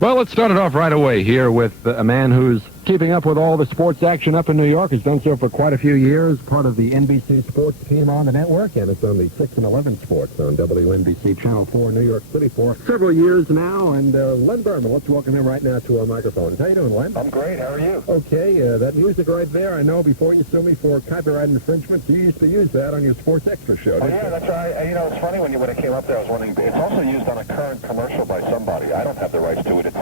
Well, let's start it off right away here with a man who's keeping up with all the sports action up in New York. He's done so for quite a few years, part of the NBC sports team on the network, and it's on the 6 and 11 sports on WNBC Channel 4, New York City for several years now. And Len Berman, let's welcome him right now to our microphone. How you doing, Len? I'm great. How are you? Okay, that music right there, I know before you sue me for copyright infringement, you used to use that on your Sports Extra show, didn't you? That's right. You know, it's funny when it came up there, I was wondering, it's also used on a current commercial by somebody. I don't have the rights to it. It's,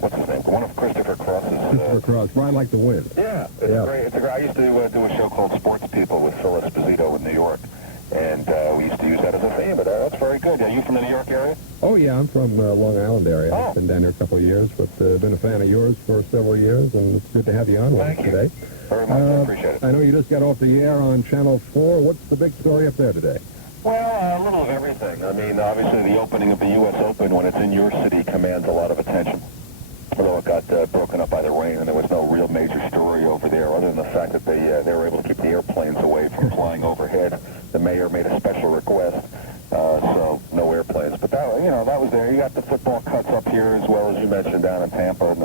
what's his name? One of Christopher Cross's. Christopher Cross, Ride Like the Wind. Yeah, it's great. I used to do a show called Sports People with Phil Esposito in New York, and we used to use that as a theme, but that's very good. Are you from the New York area? Oh, yeah, I'm from Long Island area. Oh. I've been down here a couple of years, but been a fan of yours for several years, and it's good to have you on with us today. Very much. I appreciate it. I know you just got off the air on Channel 4. What's the big story up there today? Well, a little of everything. I mean, obviously the opening of the U.S. Open when it's in your city commands a lot of attention. Although it got broken up by the rain and there was no real major story over there other than the fact that they were able to keep the airplanes away from flying overhead. The mayor made a special request, so no airplanes. But that was there. You got the football cuts up here as well as you mentioned down in Tampa. And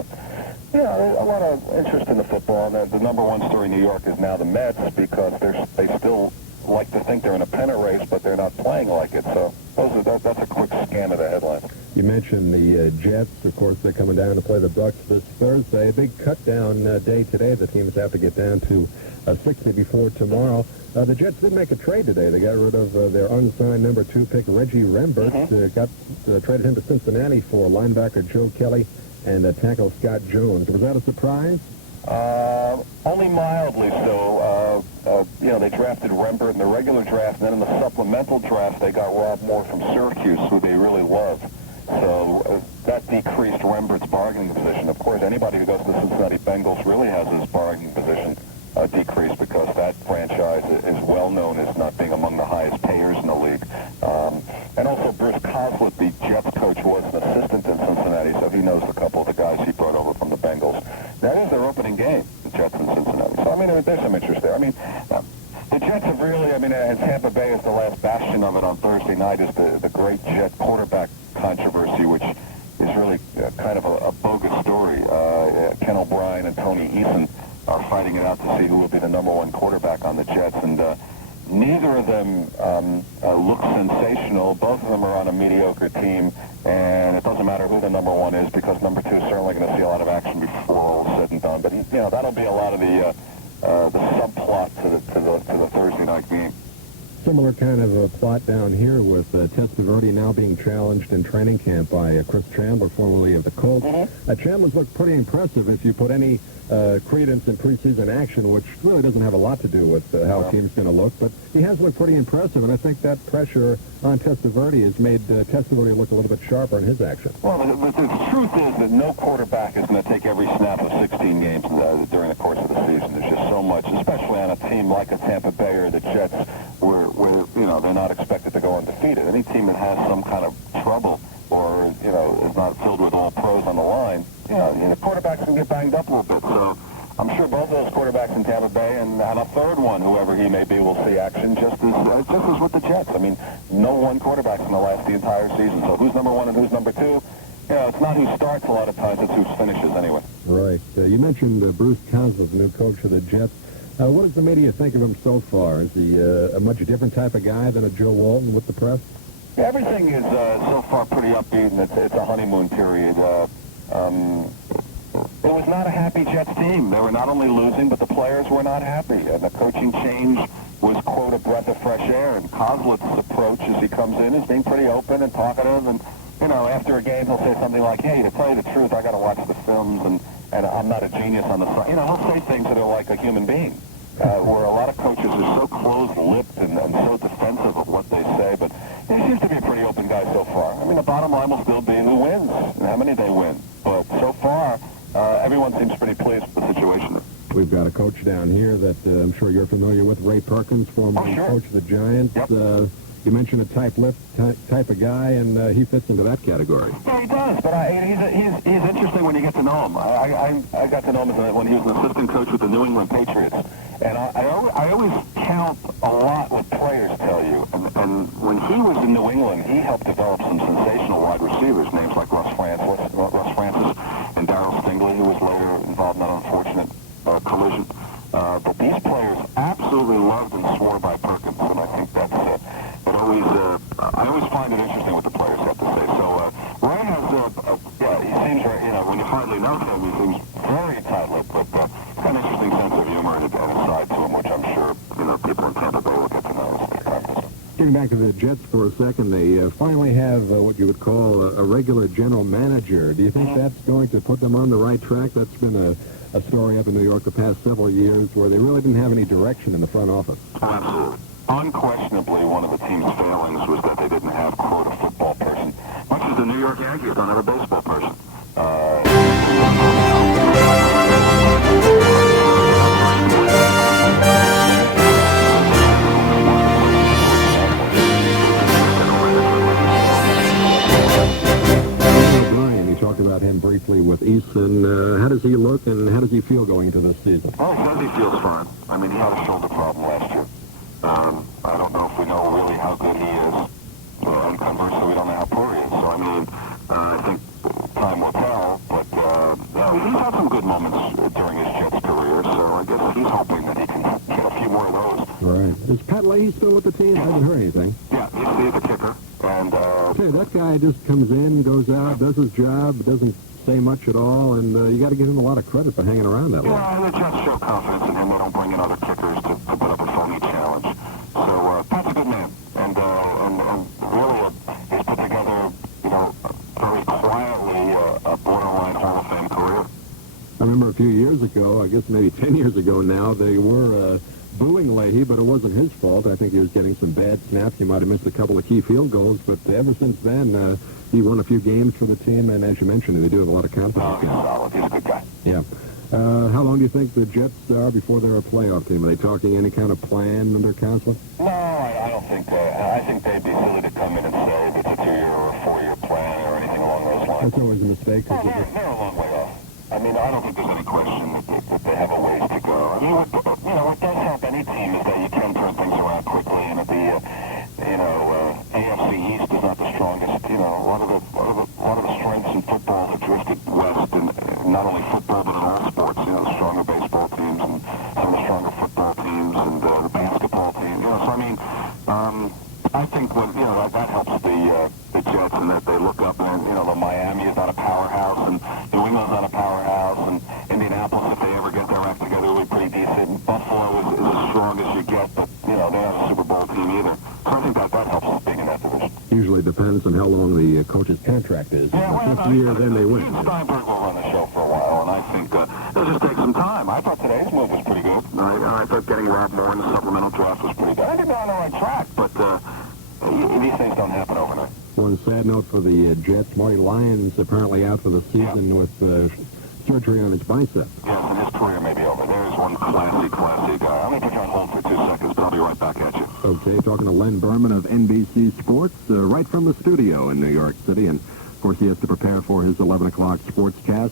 a lot of interest in the football. And the number one story in New York is now the Mets because they still like to think they're in a pennant race, but they're not playing like it. So that's a quick scan of the headlines. You mentioned the Jets. Of course, they're coming down to play the Bucks this Thursday. A big cut-down day today. The teams have to get down to 60 before tomorrow. The Jets did make a trade today. They got rid of their unsigned number 2 pick, Reggie Rembert. Traded him to Cincinnati for linebacker Joe Kelly and tackle Scott Jones. Was that a surprise? Only mildly so. They drafted Rembert in the regular draft, and then in the supplemental draft, they got Rob Moore from Syracuse, who they really love. So that decreased Rembert's bargaining position. Of course, anybody who goes to the Cincinnati Bengals really has his bargaining position decreased because that franchise is well known as not being among the highest payers in the league. And also, Bruce Coslett, the Jets coach, was an assistant in Cincinnati, so he knows a couple of the guys he brought over from the Bengals. That is their opening game, the Jets in Cincinnati. So, I mean, there's some interest there. I mean, the Jets have really, and Tampa Bay is the last bastion of it on Thursday night, is the great Jet quarterback controversy, which is really kind of a bogus story. Ken O'Brien and Tony Eason are fighting it out to see who will be the number one quarterback on the Jets, and neither of them look sensational. Both of them are on a mediocre team, and it doesn't matter who the number one is because number 2 is certainly going to see a lot of action before all is said and done. But that'll be a lot of the subplot to the Thursday night game. Similar kind of a plot down here with Testaverde now being challenged in training camp by Chris Chandler, formerly of the Colts. Chandler's looked pretty impressive if you put any credence in preseason action, which really doesn't have a lot to do with how a team's going to look, but he has looked pretty impressive, and I think that pressure on Testaverde has made Testaverde look a little bit sharper in his action. Well, the truth is that no quarterback is going to take every snap of 16 games during the course of the season. There's just so much, especially on a team like a Tampa Bay or the Jets, where they're not expected to go undefeated. Any team that has some kind of trouble or is not filled with all pros on the line, the quarterbacks can get banged up a little bit. So I'm sure both of those quarterbacks in Tampa Bay and a third one, whoever he may be, will see action just as with the Jets. I mean, no one quarterback's going to last the entire season. So who's number 1 and who's number 2? It's not who starts a lot of times, it's who finishes anyway. Right. You mentioned Bruce Coslett, the new coach of the Jets. What does the media think of him so far? Is he a much different type of guy than a Joe Walton with the press? Yeah, everything is so far pretty upbeat, and it's a honeymoon period. It was not a happy Jets team. They were not only losing, but the players were not happy. And the coaching change was, quote, a breath of fresh air. And Coslett's approach as he comes in is being pretty open and talkative. And, after a game, he'll say something like, hey, to tell you the truth, I got to watch the films, and I'm not a genius on the side. He'll say things that are like a human being. Where a lot of coaches are so closed-lipped and so defensive of what they say, but he seems to be a pretty open guy so far. I mean, the bottom line will still be who wins and how many they win. But so far, everyone seems pretty pleased with the situation. We've got a coach down here that I'm sure you're familiar with, Ray Perkins, former coach of the Giants. Yep. You mentioned a type of guy, and he fits into that category. Yeah, he does, but he's interesting when you get to know him. I got to know him when he was an assistant coach with the New England Patriots. And I always count a lot what players tell you. And And when he was in New England, he helped develop some sensational wide receivers, names like Russ Francis and Darryl Stingley, who was later involved in that unfortunate collision. But these players absolutely loved and swore by Perkins, and I think that's I always find it interesting what the players have to say. So Ryan has he seems when you hardly know him, he seems very tight-lipped, but he's got an interesting sense of humor and a side to him, which I'm sure people in Tampa Bay will get to know as they practice. Getting back to the Jets for a second, they finally have what you would call a regular general manager. Do you think that's going to put them on the right track? That's been a story up in New York the past several years where they really didn't have any direction in the front office. Oh, absolutely. Unquestionably, one of the team's failings was that they didn't have, quote, a football person, much as the New York Yankees don't have a baseball person. About him briefly with Easton. How does he look and how does he feel going into this season? Oh, he says he feels fine. I mean, he had a shoulder problem last year. I don't know if we know really how good he is. And conversely, we don't know how poor he is. So, I mean, I think time will tell. But, he's had some good moments during his Jets career. So I guess he's hoping that he can get a few more of those. Right. Is Pat Leahy still with the team? I haven't heard anything. Yeah, he's the kicker. And, that guy just comes in, goes out, does his job, doesn't say much at all, and you got to give him a lot of credit for hanging around that long. Yeah, the Jets show confidence in him. They don't bring in other kickers to put up a phony challenge. So Pat's a good man, and really he's put together, very quietly a borderline Hall of Fame career. I remember a few years ago, I guess maybe 10 years ago now, they were booing Leahy, but it wasn't his fault. I think he was getting some bad snaps. He might have missed a couple of key field goals, but ever since then, he won a few games for the team, and as you mentioned, they do have a lot of confidence. Oh, he's solid. He's a good guy. Yeah. How long do you think the Jets are before they're a playoff team? Are they talking any kind of plan under Counselor? No, I don't think I think they'd be silly to come in and say it's a 2-year or a 4-year plan or anything along those lines. That's always a mistake. Well, they're a long way off. I mean, I don't think there's any question that they have a ways to go. I mean, what does help any team is that you can turn things around quickly, and that the, AFC East is not the strongest. A lot of the strengths in football have drifted west, and not only football but in all sports. The stronger baseball teams and some of the stronger football teams and the basketball teams. So I mean, I think that helps the Jets, and that they look up and the Miami is not a powerhouse, and New England's not a powerhouse, and Indianapolis, if they ever get their act together, will be pretty decent. And Buffalo is as strong as you get, but they're not a Super Bowl team either. So I think that helps being in that division. Usually depends on how long the coach's contract is. Yeah, this year, then they win. Steinberg will run the show for a while, and I think it'll just take some time. I thought today's move was pretty good. I thought getting Rob Moore in the supplemental draft was pretty good. I think they're on the right track, but these things don't happen overnight. One sad note for the Jets, Marty Lyons apparently out for the season with surgery on his bicep. Yes, and his career may be over. There's one classy guy. I'm going to put you on hold for 2 seconds, but I'll be right back at you. Okay, talking to Len Berman of NBC Sports, right from the studio in New York City. And, of course, he has to prepare for his 11 o'clock sportscast.